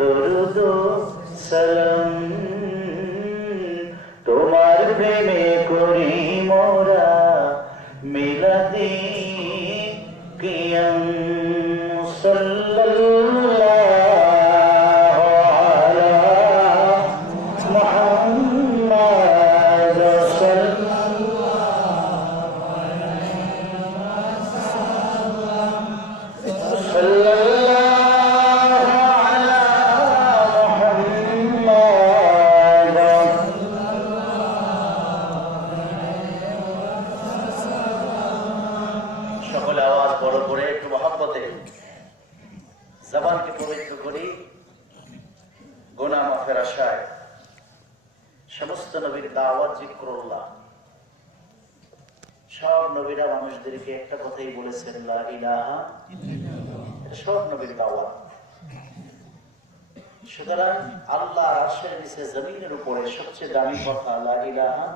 দরুদ সালাম তোমার প্রেমে করি মোরা মিলাদি কিয়াম সাল্লাল্লাহু আলা মুহাম্মাদ সাল্লাল্লাহু আলা মুহাম্মাদ। সকলে আওয়াজ বড় করে একটু মহব্বতে জবানকে পবিত্র করি। গুনাহ মাফের আশায় সমস্ত নবীর দাওয়াত জিক্রুল্লাহ। সব নবীরা মানুষদেরকে একটা কথাই বলেছেন, লা ইলাহা ইল্লাল্লাহ। সব নবীর দাওয়াত। সুতরাং আল্লাহ আরশের নিচে জমিনের উপরে সবচেয়ে দামি কথা লা ইলাহা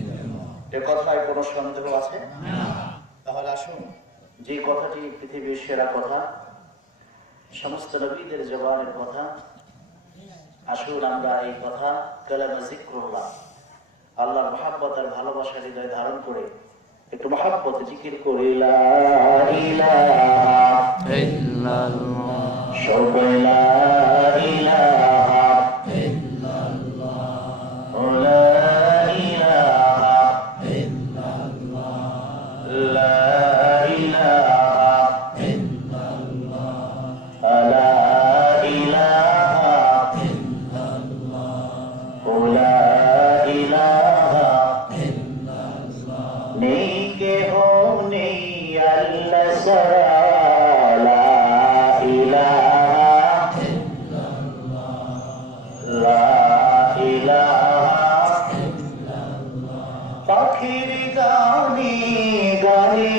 ইল্লাল্লাহ। এ কথায় কোনো সন্দেহ আছে? তাহলে আসুন, যে কথাটি পৃথিবীর সেরা কথা, সমস্ত নবীদের জবানের কথা, আসুন আমরা এই কথা কালামে জিক্রুল্লাহ, আল্লাহর মহব্বত আর ভালোবাসা হৃদয়ে ধারণ করে একটু মহব্বত জিকির করি। লা ইলাহা ইল্লাল্লাহ, সবাই লা ইলাহা ইল্লাল্লাহ, লা ইলাহা ইল্লাল্লাহ, লা ইলাহা ইল্লাল্লাহ, লা ইলাহা ইল্লাল্লাহ, লা ইলাহা ইল্লাল্লাহ। নেই কেহ নেই আল্লাহ ছাড়া, লা ইলাহা ইল্লাল্লাহ, লা ইলাহা ইল্লাল্লাহ। পাখির গানে গানে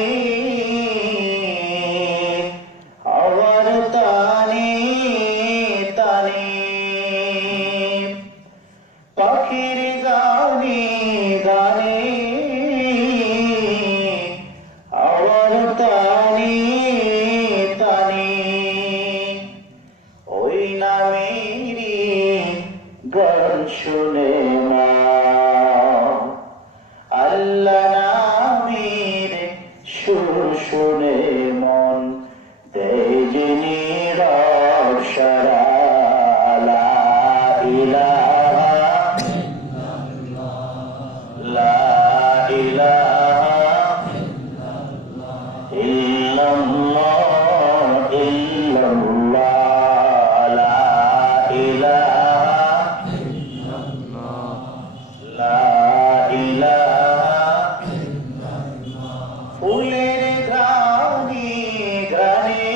আওয়ার তানে তানে, পাখির গানে গানে আওয়ার তানে তানে, ওই নামেরই গান শুনে না, আল্লাহ নামের সুর শুনে মন দেয় যে নীরব সারা। লা ইলাহা লা ইলাহা ইল্লাল্লাহ ইল্লাল্লাহ, লা ইলাহা লা ইলাহা। ফুলের ঘ্রাণে ঘ্রাণে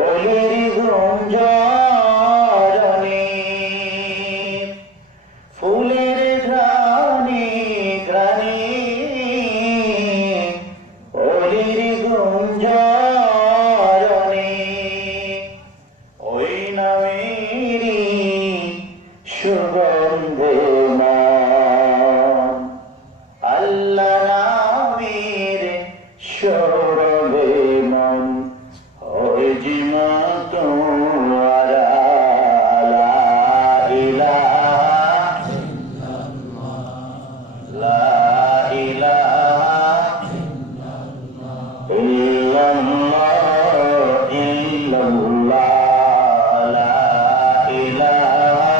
ওলের গুঞ্জরণে, ফুলের ঘ্রাণে ঘ্রাণে ওলের গুঞ্জরণে, ওই নামেরই সুগন্ধে মন, আল্লাহ নামের সৌরভে মন হয় জীবন্ত। লা ইলাহা লা ইলাহা ইল্লাল্লাহ ইল্লাল্লাহ, লা ইলাহা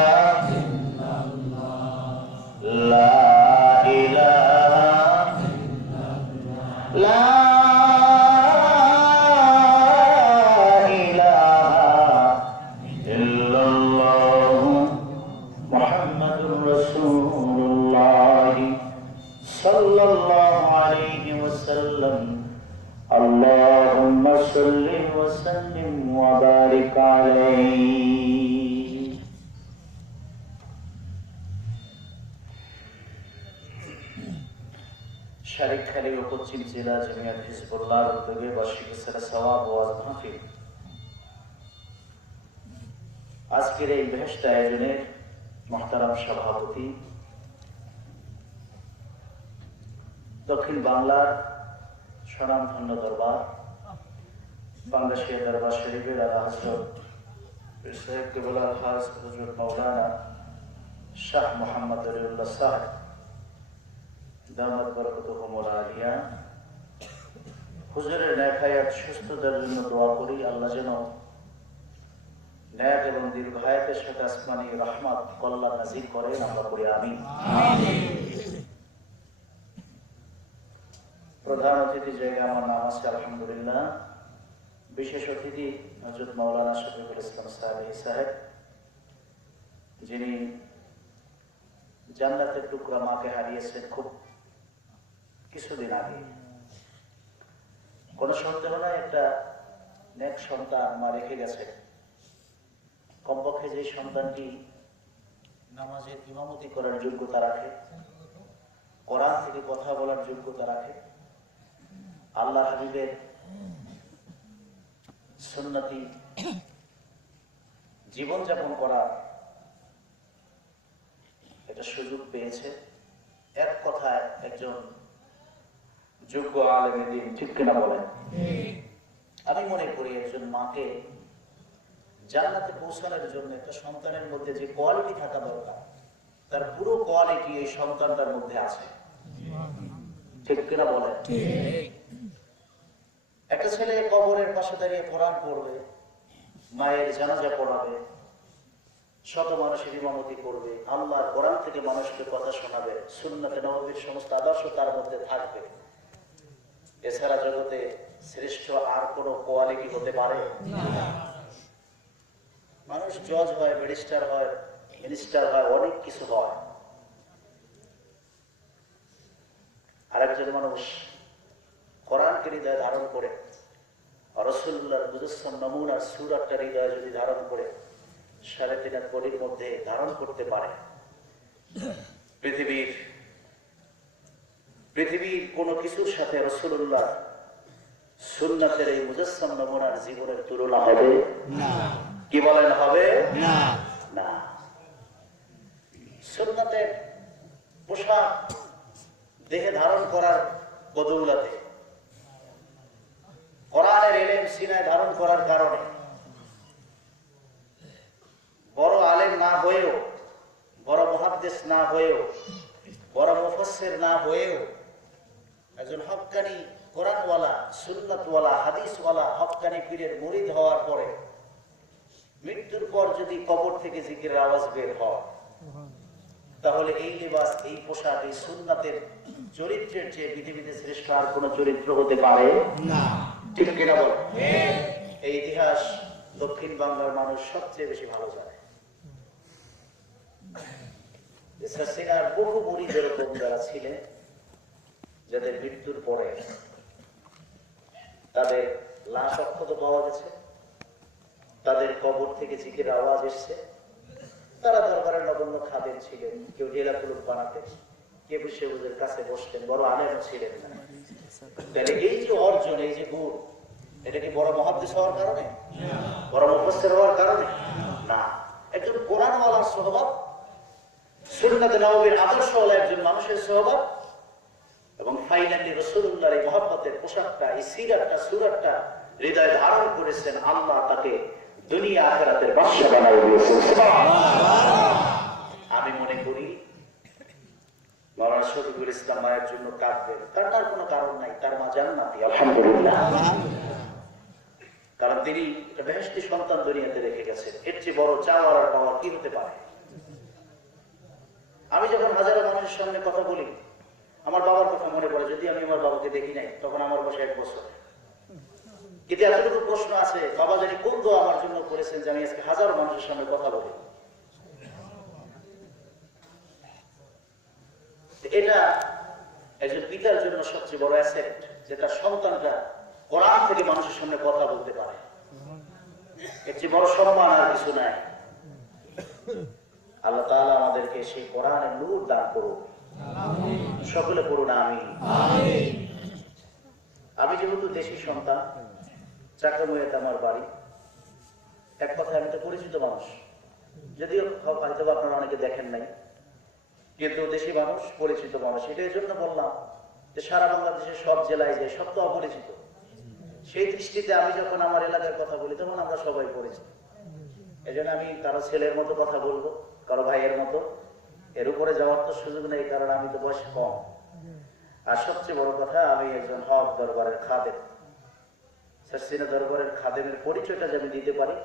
লা ইলাহা লা ইলাহা ইল্লাল্লাহ মুহাম্মাদুর রাসূলুল্লাহ সাল্লাল্লাহু আলাইহি ওয়াসাল্লাম। আল্লাহুম্মা সাল্লি ওয়া সাল্লিম ওয়া বারিক আলাইহি। শারিকখালী ও পশ্চিম জেলা জামিয়াত হিজবুল্লাহর উদ্যোগে বার্ষিক সওয়াব ওয়াজ মাহফিল আজকের এই বেহেশত আয়োজনের মুহতারাম সভাপতি, দক্ষিণ বাংলার স্বনামধন্য দরবার বাংলাদেশের দরবার শরীফের আলা হযরত সাহেব কেবল আল-হাজ হযরত মাওলানা শাহ মোহাম্মদ আলিউল্লাহ সাহেব দামাত বরকতুহুমুল আলিয়া হুজুরের নেক হায়াত সুস্থতার জন্য দোয়া করি, আল্লাহ যেন নেক এবং দীর্ঘ হায়াতের সাথে আসমানি রহমত কল্যাণ নাজিল করেন। আমরা করি আমিন। প্রধান অতিথির জায়গায় আমার নাম আছে আলহামদুলিল্লাহ। বিশেষ অতিথি হযরত মাওলানা শফিকুল ইসলাম সাহেব, যিনি জান্নাতের টুকরা মাকে হারিয়েছেন খুব কিছুদিন আগে। কোন সন্দেহ নাই, একটা নেক সন্তান মা রেখে গেছে। কমপক্ষে যে সন্তানটি নামাজের ইমামতি করার যোগ্যতা রাখে, কোরআন থেকে কথা বলার যোগ্যতা রাখে, আল্লাহ হাবিবের সুন্নতি জীবনযাপন করার এটা সুযোগ পেয়েছে, এক কথায় একজন যোগ্য আলেমে দ্বীন, ঠিক কিনা বলেন? আমি মনে করি একজন মাকে জান্নাতে পৌঁছানোর জন্য একটা সন্তানের মধ্যে যে কোয়ালিটি থাকা দরকার, তার পুরো কোয়ালিটি এই সন্তানটার মধ্যে আছে, ঠিক কিনা বলেন? একটা ছেলে কবরের পাশে দাঁড়িয়ে কোরআন পড়বে, মায়ের জানাজা পড়াবে, শত মানুষের ইমামতি করবে, আল্লাহর কোরআন থেকে মানুষকে কথা শোনাবে, সুন্নতে নববীর সমস্ত আদর্শ তার মধ্যে থাকবে। এছাড়া জগতে শ্রেষ্ঠ আর কোন কোয়ালিটি হতে পারে না। মানুষ জজ হয়, ব্যারিস্টার হয়, মিনিস্টার হয়, অনেক কিছু হয়। আরেকজন মানুষ কোরআনকে হৃদয়ে ধারণ করে, রাসূলুল্লাহর মুজাসসাম নমুনার সূরাটা হৃদয়ে যদি ধারণ করে, 3.5 কোটির মধ্যে ধারণ করতে পারে, পৃথিবীর কোন কিছুর সাথে রাসূলুল্লাহ সুন্নাতের এই মুজাসসাম নমুনার জীবনের তুলনা হবে না। কি বলেন, হবে না? সুন্নাতের পোশাক দেহে ধারণ করার বদৌলতে, কোরআনের ইলম সিনায় ধারণ করার কারণে, বড় আলেম না হয়েও, বড় মুহাদ্দিস না হয়েও, বড় মুফাসসির না হয়েও একজন হক্কানি কোরআনওয়ালা, সুন্নাতওয়ালা, হাদিসওয়ালা হক্কানি পীরের মুরিদ হওয়ার পরে মৃত্যুর পর যদি কবর থেকে জিকিরের আওয়াজ বের হয়, তাহলে এই লিবাস, এই পোশাক, এই সুন্নাতের চরিত্রের চেয়ে পৃথিবীতে শ্রেষ্ঠ আর কোন চরিত্র হতে পারে না, ঠিক কিনা বল? এই ইতিহাস দক্ষিণ বাংলার মানুষ সবচেয়ে বেশি ভালো জানে। সিনার বহু মুরিদ এরকম যারা ছিলেন, যাদের মৃত্যুর পরে তাদের লাশ অক্ষত পাওয়া গেছে, তাদের কবর থেকে জিকির আওয়াজ এসছে, তারা দরবারের নগণ্য খাদেম ছিলেন, কেউ ঢেলা কুলুপ বানাতেন, কেউ সেবুদের কাছে বসতেন, বড় আলেমও ছিলেন। তাহলে এই যে অর্জন, এই যে গুণ, এটা কি বড় মুহাদ্দিস হওয়ার কারণে, বড় মুফাসসির হওয়ার কারণে না। একজন কোরআনওয়ালার স্বভাব, সুন্নাতে নববীর আদর্শওয়ালা একজন মানুষের স্বভাব, এবং ফাইনালি রাসূলুল্লাহর এই মহব্বতের পোশাকটা, এই সিরাতটা, সূরাতটা হৃদয়ে ধারণ করেছেন, আল্লাহ তাকে দুনিয়া আখিরাতের বাদশা বানাই দিয়েছেন। সুবহানাল্লাহ। আমি মনে করি মাওলানা শফিকুল ইসলাম মায়ের জন্য কাঁদবেন, কান্নার কোনো কারণ নাই, তার মা জান্নাতি, আলহামদুলিল্লাহ। কারণ তিনি একটা বেহেশতি সন্তান দুনিয়াতে রেখে গেছেন, এর চেয়ে বড় চাওয়ার আর পাওয়ার কি হতে পারে? আমি যখন হাজারো মানুষের সামনে কথা বলি, আমার বাবার কথা মনে পড়ে। যদি আমি আমার বাবাকে দেখি নাই, তখন আমার বয়স 1 বছর। কিন্তু এতটুকু প্রশ্ন আছে, বাবা জানি কোন দোয়া আমার জন্য করেছেন যে আমি আজকে হাজারো মানুষের সামনে কথা বলি। এটা একজন পিতার জন্য সবচেয়ে বড় অ্যাসেট, যে তার সন্তানটা কোরআন থেকে মানুষের সামনে কথা বলতে পারে। এর চেয়ে বড় সম্মান আর কিছু নাই। আল্লাহ তাআলা আমাদেরকে সেই কোরআনের নূর দান করুন, সকলে করুন আমিন। আমি যেহেতু দেশি সন্তান, চাকরামুয়াতে আমার বাড়ি, এক কথায় আমি তো পরিচিত মানুষ, যদিও হয়তো আপনারা অনেকে দেখেন নাই, কিন্তু দেশি মানুষ, পরিচিত মানুষ। এটা এই জন্য বললাম যে সারা বাংলাদেশের সব জেলায় যে সব তো অপরিচিত, সেই দৃষ্টিতে আমি যখন আমার এলাকার কথা বলি তখন আমরা সবাই পরিচিত। এই জন্য আমি কারো ছেলের মতো কথা বলবো, কারো ভাইয়ের মতো, এর উপরে যাওয়ার তো সুযোগ নেই, কারণ আমি তো বয়স কম। আর সবচেয়ে বড় কথা, আমি একজন হক দরবারের খাদেম। সার্সিনা দরবারের খাদেমের পরিচয়টা যদি দিতে পারি,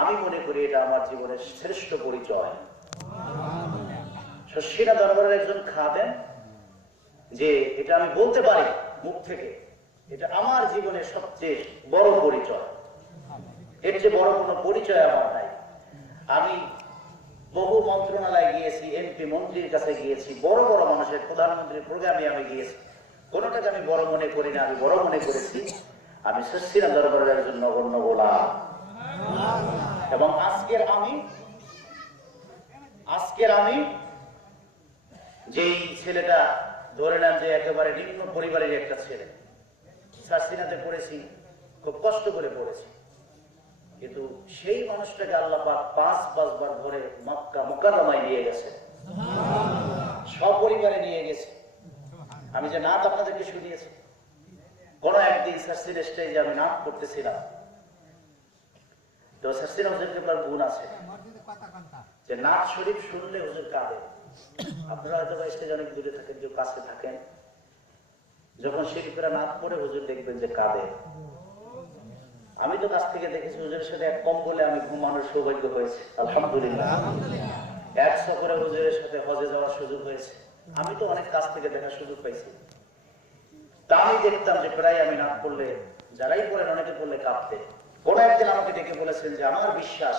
আমি মনে করি এটা আমার জীবনের শ্রেষ্ঠ পরিচয়। সার্সিনা দরবারের একজন খাদেম, যে এটা আমি বলতে পারি মুখ থেকে, এটা আমার জীবনের সবচেয়ে বড় পরিচয়। এর চেয়ে বড় কোনো পরিচয় আমার নাই। আমি বহু মন্ত্রণালয়ে গিয়েছি, এমপি মন্ত্রীর কাছে গিয়েছি, বড় বড় মানুষের প্রধানমন্ত্রীর প্রোগ্রামে আমি গিয়েছি, কোনোটাকে আমি বড় মনে করি না। আমি বড় মনে করেছি আমি সার্সিনা দরবারের একজন নগণ্য গোলাম। এবং আজকের আমি যেই ছেলেটা ধরে নেন যে একেবারে নিম্ন পরিবারের একটা ছেলে, সার্সিনাতে পড়েছি, খুব কষ্ট করে পড়েছি, কিন্তু সেই মানুষটাকে আল্লাহ পাক 5-5 বার ধরে মক্কা মুকাররমায় নিয়ে গেছে, সপরিবারে নিয়ে গেছে। আমি যে নাত আপনাদেরকে শুনিয়েছি, কোন একদিন সার্সিনা স্টেজে আমি নাত করতেছিলাম, তো সার্সিনা হুজুরকে আপনার গুণ আছে যে নাত শরীফ শুনলে হুজুর কাঁদে। আপনারা হয়তো স্টেজে অনেক দূরে থাকেন, কেউ কাছে থাকেন, যখন শরীফেরা নাত পড়ে হুজুর দেখবেন যে কাঁদে। আমি তো কাছ থেকে দেখেছি, হুজুরের সাথে এক কম্বলে আমি ঘুমানোর সৌভাগ্য হয়েছে, আলহামদুলিল্লাহ। এক সফরে হুজুরের সাথে হজে যাওয়ার সুযোগ হয়েছে, আমি তো অনেক কাছ থেকে দেখার সুযোগ পাইছি। তা আমি দেখতাম যে প্রায় আমি নাত পড়লে, যারাই পড়েন অনেকে পড়লে কাঁদতে। কোন একদিন আমাকে ডেকে বলেছেন যে আমার বিশ্বাস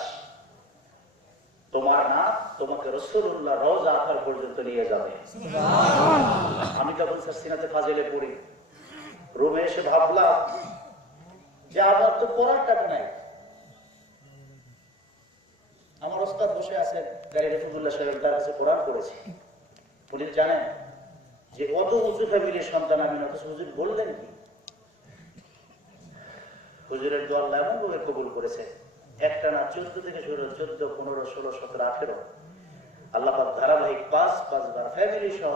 তোমার নাত তোমাকে রাসূলুল্লাহ রওজা আখার পর্যন্ত নিয়ে যাবে। আমি তখন সার্সিনাতে ফাজিলে পড়ি, রুমে এসে ভাবলাম যে আমার তো পড়ার টাকা নাই। আমার ওস্তাদ বসে আছেন গাড়ি রফিকুল্লাহ সাহেব, তার কাছে কোরআন পড়েছি। উনি জানেন যে অত উঁচু ফ্যামিলির সন্তান আমি, অথচ হুজুর বললেন কি, হুজুরের দোয়া আল্লাহ এমন ভাবে কবুল করেছে, একটা না 14 থেকে শুরু, 14, 15, 16, 17, 18 আল্লাহ পাক ধারাবাহিক 5 বার ফ্যামিলি সহ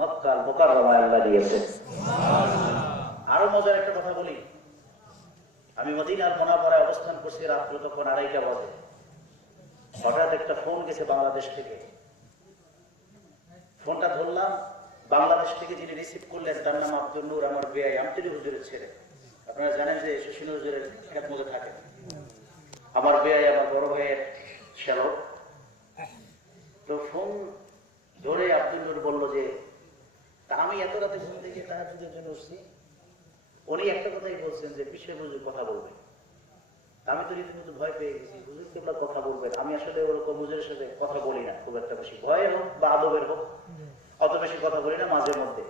মক্কা মুকাররমায় আল্লাহ দিয়েছে। আরো মজার একটা কথা বলি, আমি মদিনার মুনাওয়ারায় অবস্থান করছি, রাত্র তখন 2:30টা বাজে। হঠাৎ একটা ফোন গেছে বাংলাদেশ থেকে, ফোনটা ধরলাম, বাংলাদেশ থেকে যিনি রিসিভ করলেন তার নাম আব্দুল নূর, আমার বেয়াই, আমতলী হুজুরের ছেলে। আপনারা জানেন যে শশী হুজুরের খেদমতে থাকেন, আমার বেয়াই, আমার বড় ভাইয়ের শ্যালক। তো ফোন ধরে আব্দুল নূর বলল যে আমি এত রাতে ঘুম থেকে তাহাজ্জুদের জন্য উঠছি। উনি একটা কথাই বলছেন যে বিশ্বের হুজুর কথা বলবেন। আমি তো রীতিমতো ভয় পেয়ে গেছি, হুজুর কেবলা কথা বলবেন। আমি আসলে ওরকম হুজুরের সাথে কথা বলি না খুব একটা বেশি, ভয়ের হোক বা আদবের হোক, অত বেশি কথা বলি না, মাঝে মধ্যে।